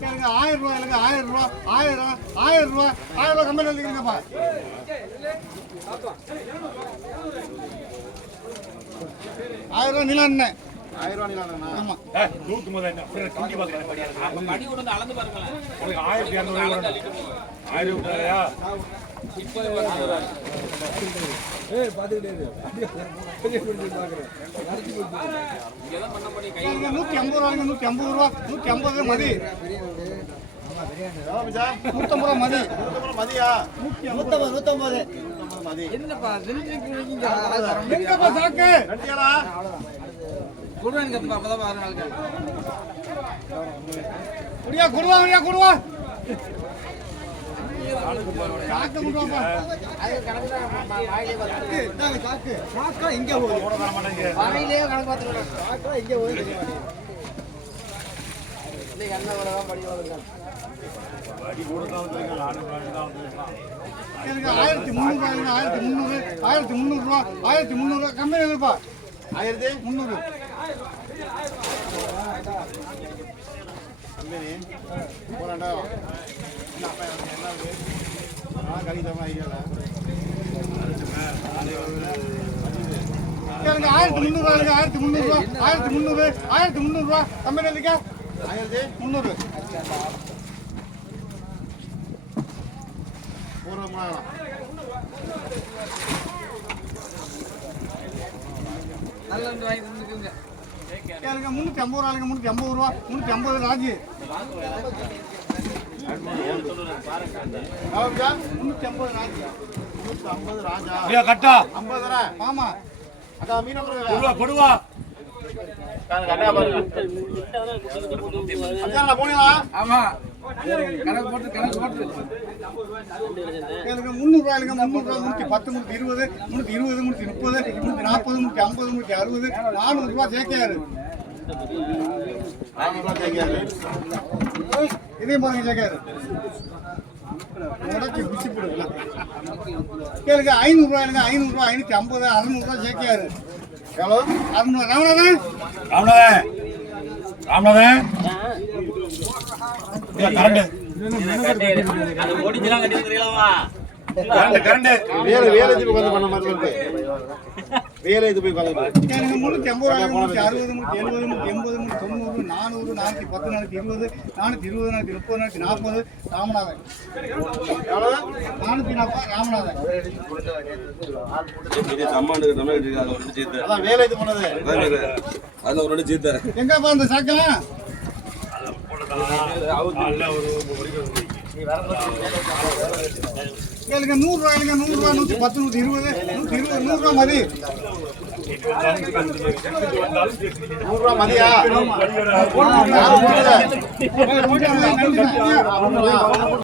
கேளுங்க 1000 ரூபாய் இல்லைங்க 1000 ரூபாய் 1000 ரூபாய் கம்மி எழுதிக்கிறீங்கப்பா. 1000 ரூபாய் நிலாண்ணே 1000 ரூபாய் நிலாண்ணா. ஆமா 150 என்ன கிண்டி பாருங்க படி கொண்டு அளந்து பாருங்க 1200 1000 ரூபாயா இப்போ ஏய் பாத்துட்டே இரு பெரிய புடிச்சு பாக்குறேன் அடிச்சு போடு இங்க தான் பண்ண பண்ணி கை 150 ரூபாய் 150 ரூபாய் 150 மதி ஆமா பிரியாணி ராமஜா 150 ரூபாய் மதி 150 ரூபாய் மதியா 150 மதி என்னப்பா நின்னுங்க எங்கப்பா சாக்கு ரெட்டியாடா குடுவாங்க கத்துப்பா அப்பதான் 6 நாளுக்கு குடுவா சாக்கு குடுவாப்பா அது கணக்குல வாயிலே பாத்து இந்தாங்க சாக்கு இங்க போகுது போட வர மாட்டேங்க வாயிலே கணக்கு பாத்துறேன் சாக்கு இங்க போகுது இல்லை என்ன வரதான் படி வரங்க படி போடுறதா வந்துங்க ஆடு தான் வந்துங்க எனக்கு 1300 ரூபாய் 1300 ரூபாய் கம்மி இல்லப்பா 1300 கம்பெனி போறாண்டா கேளுங்க 1300 ரூபாய் கம்பெனி இல்லைக்கா 1300 கேளுங்க 350 ரூபாய் 350 ராஜி 350 ராஜா கட்டா 50 ஆமா அத மீன கொடுவா கண்ணா பாருங்க அண்ணா போனியா ஆமா கணக்கு போட்டு கேளுங்க 300 ரூபாய்ங்க 300 ரூபாய் 10 20 30 40 50 400 ரூபாய் சேர்க்கையாரு இதே மாதிரி சேர்க்கையாரு கேளுங்க 500 ரூபாய்ங்க 550 600 ரூபாய் சேர்க்கையாரு எவ்வளோ 600 ராமநாதன் கரண்ட் வேலை இது வந்து பண்ண மாதிரி இருக்கு வேலை இது போய் உட்கார்ந்து கேளுங்க 350 60 70 80 90 400 410 420 430 440 ராமநாதன் எவ்வளவு 440 ராமநாதன் இது சம்மானுக்கு நம்ம அது ஒரு ஜீத்த அதான் வேலை இது பண்ணது அது ஒரு ஜீத்த எங்கப்பா அந்த சாக்கலாம் கேளுங்க 100 ரூபாய்ங்க 100 ரூபாய் 110 120 100 ரூபாய் மதி 100 ரூபாய் மதியா